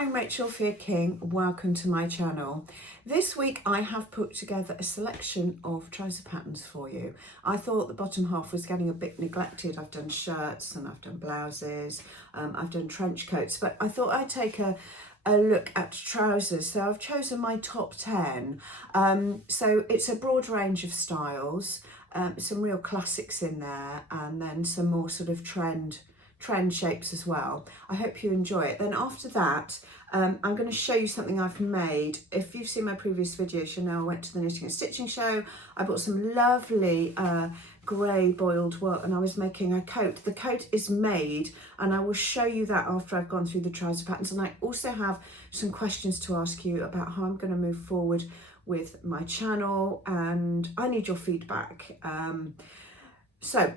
I'm Rachel Fear King. Welcome to my channel. This week I have put together a selection of trouser patterns for you. I thought the bottom half was getting a bit neglected. I've done shirts and I've done blouses, I've done trench coats, but I thought I'd take a look at trousers. So I've chosen my top 10. So it's a broad range of styles, some real classics in there, and then some more sort of trend shapes as well. I hope you enjoy it. Then after that, I'm going to show you something I've made. If you've seen my previous videos, you know I went to the knitting and stitching show. I bought some lovely grey boiled wool and I was making a coat. The coat is made and I will show you that after I've gone through the trouser patterns. And I also have some questions to ask you about how I'm going to move forward with my channel, and I need your feedback. So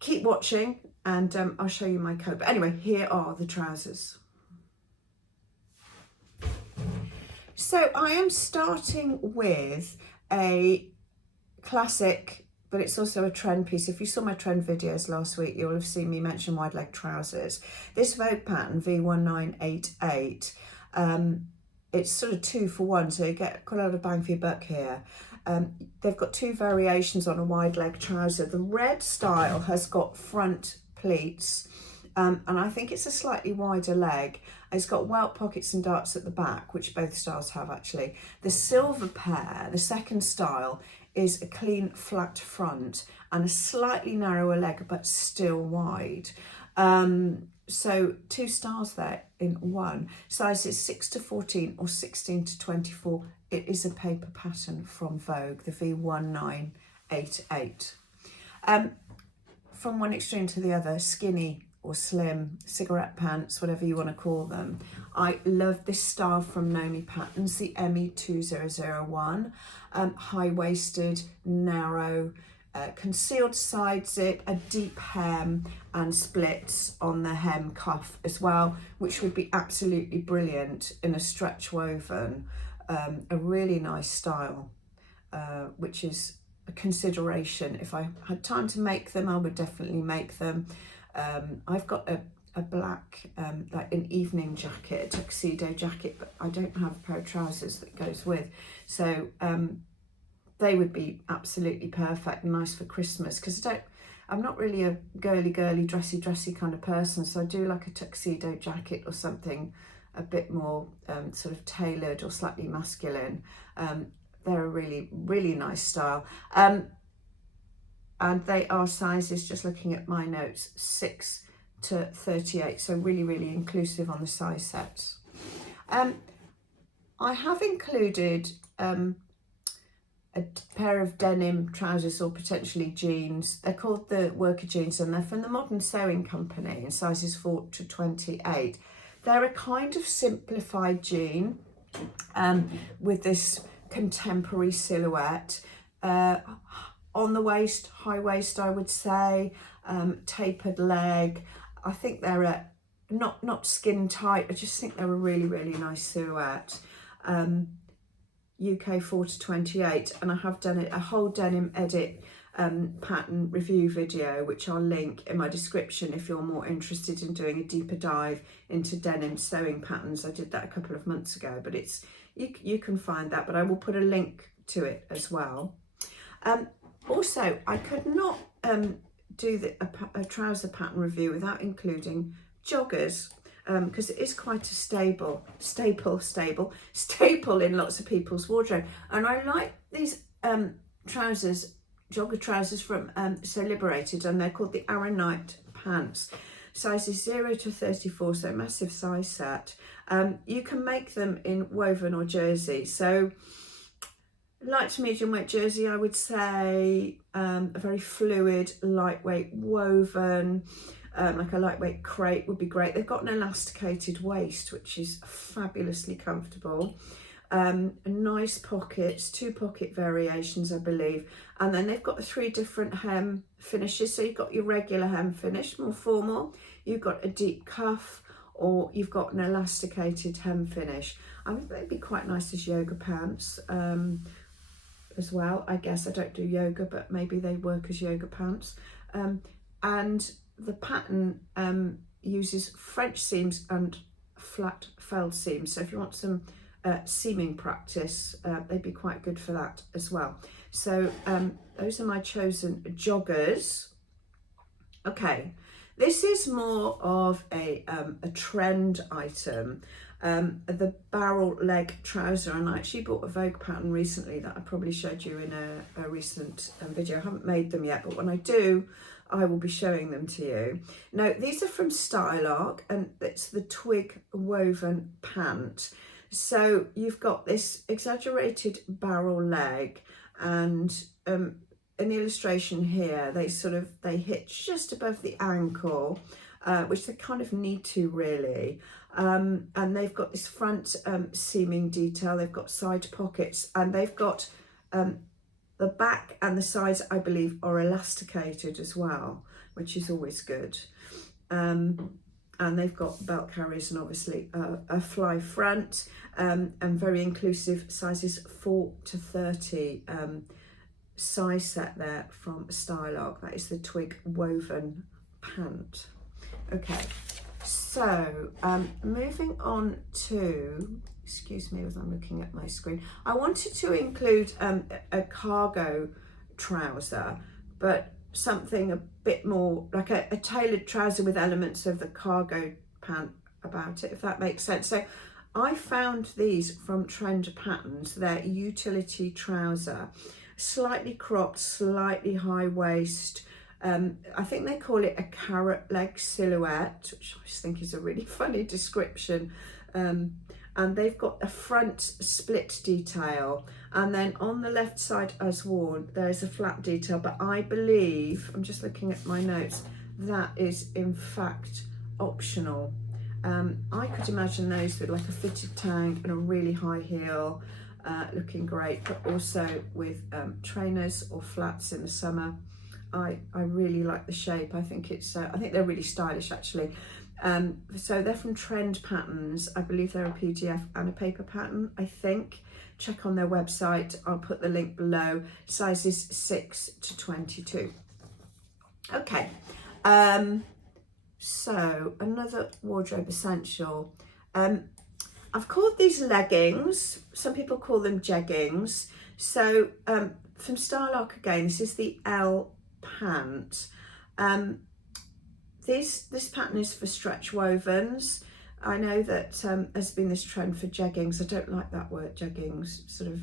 keep watching and I'll show you my coat. But anyway, here are the trousers. So I am starting with a classic, but it's also a trend piece. If you saw my trend videos last week, you'll have seen me mention wide leg trousers. This Vogue pattern, V1988, it's sort of 2 for 1, so you get quite a lot of bang for your buck here. They've got 2 variations on a wide leg trouser. The red style has got front pleats, and I think it's a slightly wider leg. It's got welt pockets and darts at the back, which both styles have actually. The silver pair, the second style, is a clean flat front and a slightly narrower leg, but still wide. So 2 styles there in one. Sizes 6 to 14 or 16 to 24. It is a paper pattern from Vogue, the V1988. From one extreme to the other, skinny or slim, cigarette pants, whatever you want to call them. I love this style from Nomi Patterns, the ME2001. High-waisted, narrow, concealed side zip, a deep hem, and splits on the hem cuff as well, which would be absolutely brilliant in a stretch woven. A really nice style, which is a consideration. If I had time to make them, I would definitely make them. I've got a black, like an evening jacket, a tuxedo jacket, but I don't have a pair of trousers that goes with. So they would be absolutely perfect and nice for Christmas, because I'm not really a girly, dressy kind of person. So I do like a tuxedo jacket or something a bit more sort of tailored or slightly masculine. They're a really, really nice style. And they are sizes, just looking at my notes, 6 to 38. So really, really inclusive on the size sets. I have included a pair of denim trousers, or potentially jeans. They're called the worker jeans and they're from the Modern Sewing Company in sizes 4 to 28. They're a kind of simplified jean with this contemporary silhouette. On the waist, high waist, I would say, tapered leg. I think they're not skin tight. I just think they're a really, really nice silhouette. UK 4 to 28, and I have done a whole denim edit pattern review video, which I'll link in my description if you're more interested in doing a deeper dive into denim sewing patterns. I did that a couple of months ago, but it's you can find that, but I will put a link to it as well. Also, I could not do a trouser pattern review without including joggers, because it is quite a staple in lots of people's wardrobe. And I like these trousers, jogger trousers from So Liberated, and they're called the Aranite Pants. Sizes 0 to 34, so massive size set. You can make them in woven or jersey. So light to medium weight jersey, I would say, a very fluid, lightweight woven, like a lightweight crepe would be great. They've got an elasticated waist, which is fabulously comfortable. Nice pockets, 2 pocket variations, I believe. And then they've got 3 different hem finishes. So you've got your regular hem finish, more formal. You've got a deep cuff, or you've got an elasticated hem finish. I think they'd be quite nice as yoga pants. As well, I guess. I don't do yoga, but maybe they work as yoga pants. And the pattern uses French seams and flat felled seams. So if you want some seaming practice, they'd be quite good for that as well. So those are my chosen joggers. Okay, this is more of a trend item. The barrel leg trouser, and I actually bought a Vogue pattern recently that I probably showed you in a recent video. I haven't made them yet, but when I do, I will be showing them to you. Now, these are from Style Arc, and it's the twig woven pant. So you've got this exaggerated barrel leg, and in the illustration here, they hit just above the ankle, which they kind of need to really. And they've got this front seaming detail, they've got side pockets, and they've got the back and the sides, I believe, are elasticated as well, which is always good. And they've got belt carriers and obviously a fly front, and very inclusive sizes 4 to 30 size set there from Style Arc. That is the twig woven pant. Okay, so moving on to, excuse me as I'm looking at my screen, I wanted to include a cargo trouser, but something a bit more like a tailored trouser with elements of the cargo pant about it, if that makes sense. So I found these from Trouser Patterns, their utility trouser, slightly cropped, slightly high waist. I think they call it a carrot leg silhouette, which I just think is a really funny description. And they've got a front split detail, and then on the left side as worn, there's a flat detail, but I believe, I'm just looking at my notes, that is in fact optional. I could imagine those with like a fitted tank and a really high heel, looking great, but also with trainers or flats in the summer. I really like the shape. I think they're really stylish actually. So they're from Trend Patterns. I believe they're a PDF and a paper pattern, I think. Check on their website. I'll put the link below. Sizes 6 to 22. Okay. So another wardrobe essential. I've called these leggings. Some people call them jeggings. So from Style Arc again, this is the L pant. This pattern is for stretch wovens. I know that there's been this trend for jeggings. I don't like that word, jeggings, sort of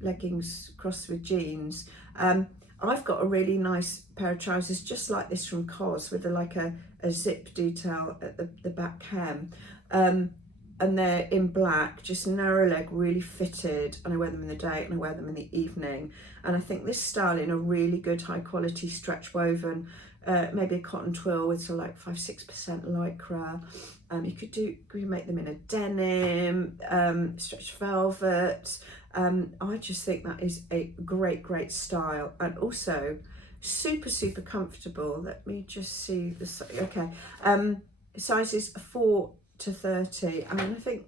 leggings crossed with jeans. I've got a really nice pair of trousers just like this from COS with a zip detail at the back hem. And they're in black, just narrow leg, really fitted, and I wear them in the day and I wear them in the evening. And I think this style in a really good high quality stretch woven, maybe a cotton twill with sort of like 5-6% lycra. You could make them in a denim, stretch velvet. I just think that is a great style, and also super comfortable. Let me just see this. Okay, sizes 4 to 30. I mean, I think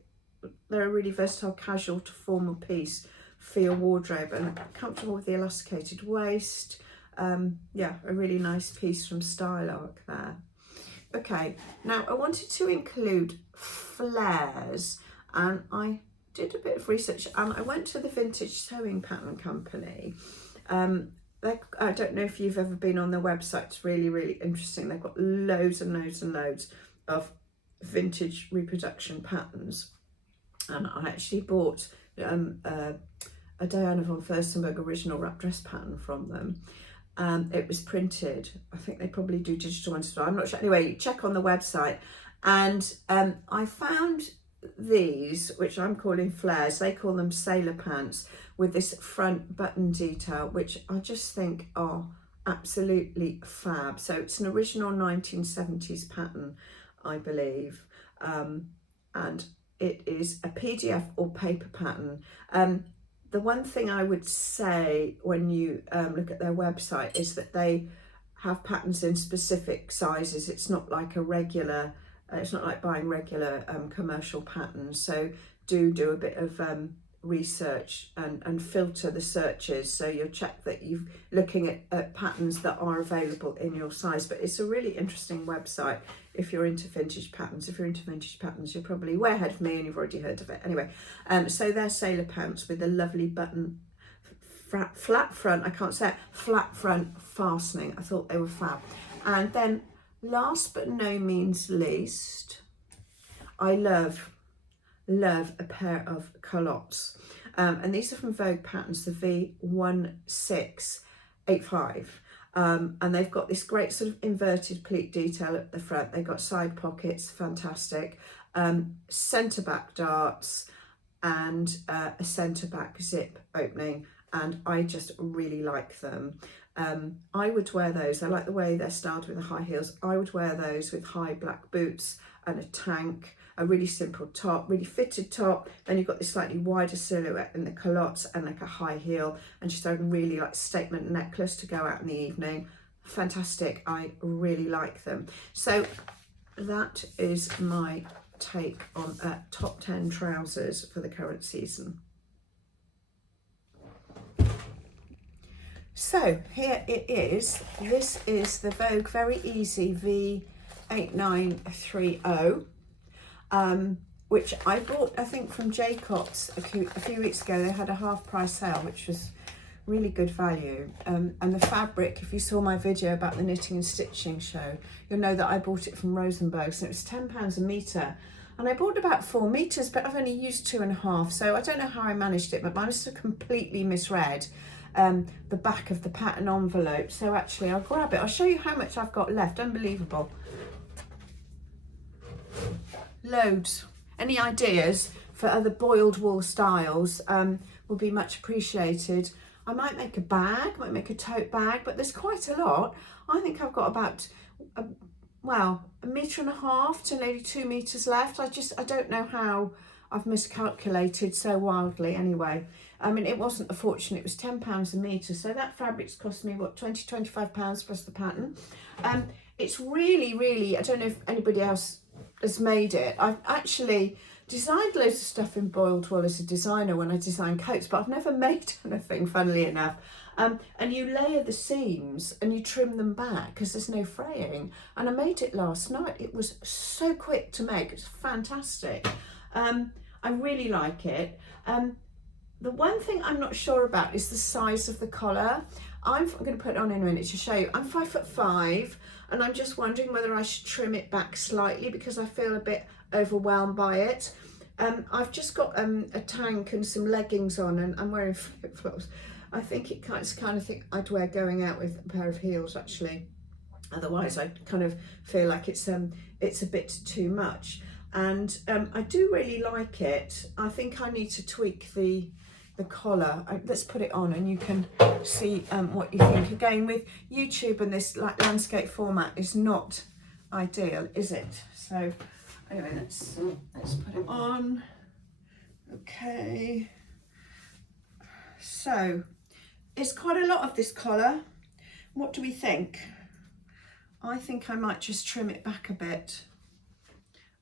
they're a really versatile casual to formal piece for your wardrobe, and comfortable with the elasticated waist. Yeah, a really nice piece from Style Arc there. Okay, now I wanted to include flares, and I did a bit of research, and I went to the Vintage Sewing Pattern Company. I don't know if you've ever been on their website. It's really interesting. They've got loads and loads of vintage reproduction patterns, and I actually bought a Diana von Furstenberg original wrap dress pattern from them. It was printed. I think they probably do digital ones as well, I'm not sure. Anyway, check on the website, and I found these, which I'm calling flares. They call them sailor pants, with this front button detail, which I just think are absolutely fab. So it's an original 1970s pattern, I believe, and it is a PDF or paper pattern. The one thing I would say when you look at their website is that they have patterns in specific sizes. It's not like a regular, it's not like buying regular commercial patterns. So do a bit of research and filter the searches, so you'll check that you're looking at patterns that are available in your size. But it's a really interesting website if you're into vintage patterns. If you're into vintage patterns, you're probably way ahead of me and you've already heard of it. Anyway, so they're sailor pants with a lovely button, flat front, I can't say it, flat front fastening. I thought they were fab. And then last but no means least, I love a pair of culottes. And these are from Vogue Patterns, the V1685. And they've got this great sort of inverted pleat detail at the front. They've got side pockets, fantastic. Centre back darts and a centre back zip opening. And I just really like them. I would wear those. I like the way they're styled with the high heels. I would wear those with high black boots and a tank, a really simple top, really fitted top. Then you've got this slightly wider silhouette in the culottes and like a high heel and just a really like statement necklace to go out in the evening. Fantastic. I really like them. So that is my take on top 10 trousers for the current season. So here it is. This is the Vogue Very Easy V8930, which I bought, I think, from Jacobs a few weeks ago. They had a half price sale, which was really good value. And the fabric, if you saw my video about the knitting and stitching show, you'll know that I bought it from Rosenberg's and it was £10 a metre. And I bought about 4 meters, but I've only used 2.5. So I don't know how I managed it, but I must have completely misread the back of the pattern envelope. So actually I'll grab it. I'll show you how much I've got left. Unbelievable. Loads. Any ideas for other boiled wool styles will be much appreciated. I might make a bag, might make a tote bag, but there's quite a lot. I think I've got about well, 1.5 meters to nearly 2 meters left. I don't know how I've miscalculated so wildly. Anyway, I mean, it wasn't a fortune. It was £10 a metre. So that fabric's cost me, what, £25 plus the pattern. It's really, really, I don't know if anybody else has made it. I've actually designed loads of stuff in boiled wool as a designer when I design coats, but I've never made anything, funnily enough. And you layer the seams and you trim them back because there's no fraying. And I made it last night. It was so quick to make. It's fantastic. I really like it. The one thing I'm not sure about is the size of the collar. I'm going to put it on in a minute to show you. I'm 5'5", and I'm just wondering whether I should trim it back slightly because I feel a bit overwhelmed by it. I've just got a tank and some leggings on, and I'm wearing flip-flops. I think it's kind of thing I'd wear going out with a pair of heels, actually. Otherwise, I kind of feel like it's a bit too much. And I do really like it. I think I need to tweak the collar. Let's put it on and you can see what you think. Again, with YouTube and this like landscape format is not ideal, is it? So anyway, let's put it on. Okay. So it's quite a lot of this collar. What do we think? I think I might just trim it back a bit.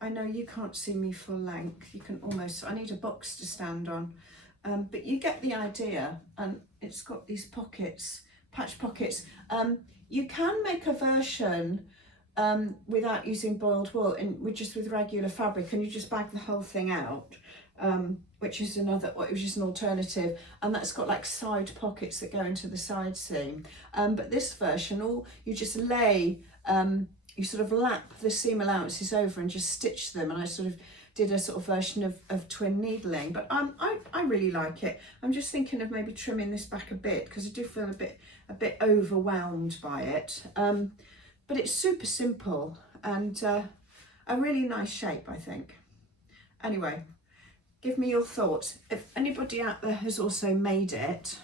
I know you can't see me full length. You can almost, I need a box to stand on. But you get the idea, and it's got these pockets, patch pockets. You can make a version without using boiled wool, just with regular fabric, and you just bag the whole thing out, which is an alternative, and that's got like side pockets that go into the side seam. But this version, you just lay, you sort of lap the seam allowances over and just stitch them, and I sort of did a sort of version of twin needling, but I really like it. I'm just thinking of maybe trimming this back a bit because I do feel a bit overwhelmed by it. But it's super simple and a really nice shape, I think. Anyway, give me your thoughts. If anybody out there has also made it,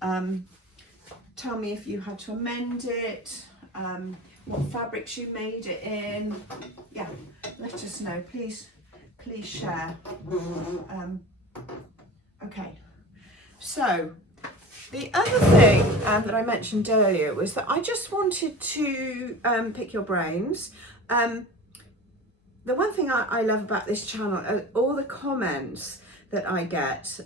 tell me if you had to amend it, what fabrics you made it in. Yeah, let us know, please share. Okay, so the other thing that I mentioned earlier was that I just wanted to pick your brains. The one thing I love about this channel are all the comments that I get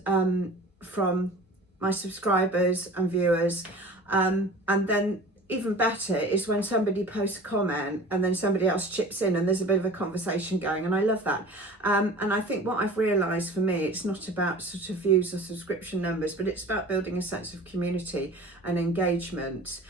from my subscribers and viewers, and then even better is when somebody posts a comment and then somebody else chips in and there's a bit of a conversation going, and I love that. And I think what I've realised for me, it's not about sort of views or subscription numbers, but it's about building a sense of community and engagement.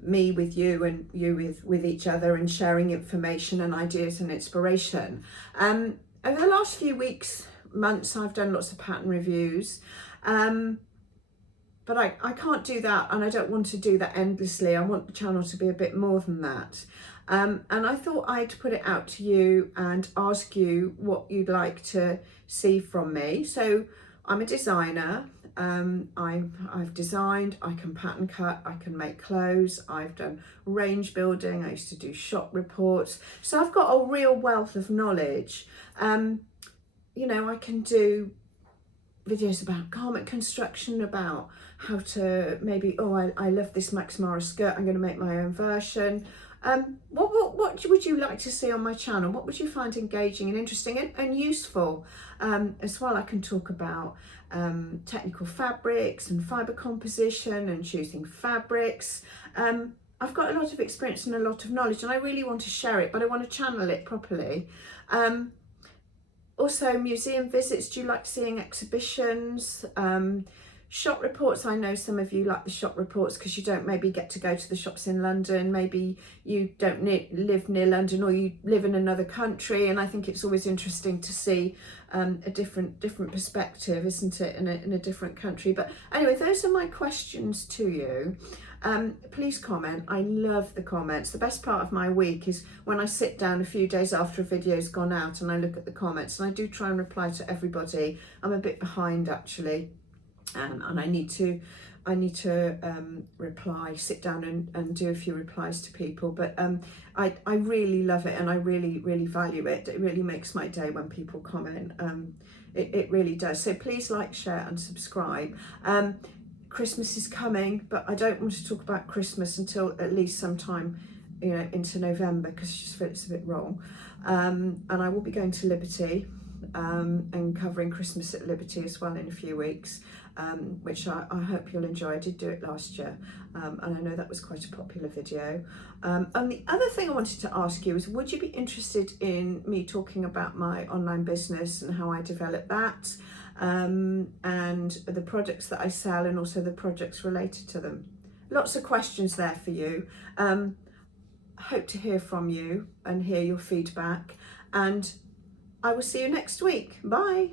Me with you and you with each other, and sharing information and ideas and inspiration. Over the last few weeks, months, I've done lots of pattern reviews. But I can't do that, and I don't want to do that endlessly. I want the channel to be a bit more than that. And I thought I'd put it out to you and ask you what you'd like to see from me. So I'm a designer. I've designed, I can pattern cut, I can make clothes, I've done range building, I used to do shop reports. So I've got a real wealth of knowledge. You know, I can do videos about garment construction, about how to maybe, I love this Max Mara skirt, I'm going to make my own version. What would you like to see on my channel? What would you find engaging and interesting and useful? As well, I can talk about technical fabrics and fibre composition and choosing fabrics. I've got a lot of experience and a lot of knowledge, and I really want to share it, but I want to channel it properly. Also, museum visits. Do you like seeing exhibitions? Shop reports. I know some of you like the shop reports because you don't maybe get to go to the shops in London. Maybe you don't live near London, or you live in another country, and I think it's always interesting to see a different perspective, isn't it, in a different country. But anyway, those are my questions to you. Please comment. I love the comments. The best part of my week is when I sit down a few days after a video's gone out and I look at the comments, and I do try and reply to everybody. I'm a bit behind actually, and I need to reply, sit down and do a few replies to people. But I really love it, and I really value it. It really makes my day when people comment. It really does. So please like, share and subscribe. Christmas is coming, but I don't want to talk about Christmas until at least sometime, you know, into November, because I just feel it's a bit wrong. And I will be going to Liberty and covering Christmas at Liberty as well in a few weeks, which I hope you'll enjoy. I did do it last year, and I know that was quite a popular video. And the other thing I wanted to ask you is, would you be interested in me talking about my online business and how I develop that? And the products that I sell, and also the projects related to them. Lots of questions there for you. I hope to hear from you and hear your feedback, and I will see you next week. Bye.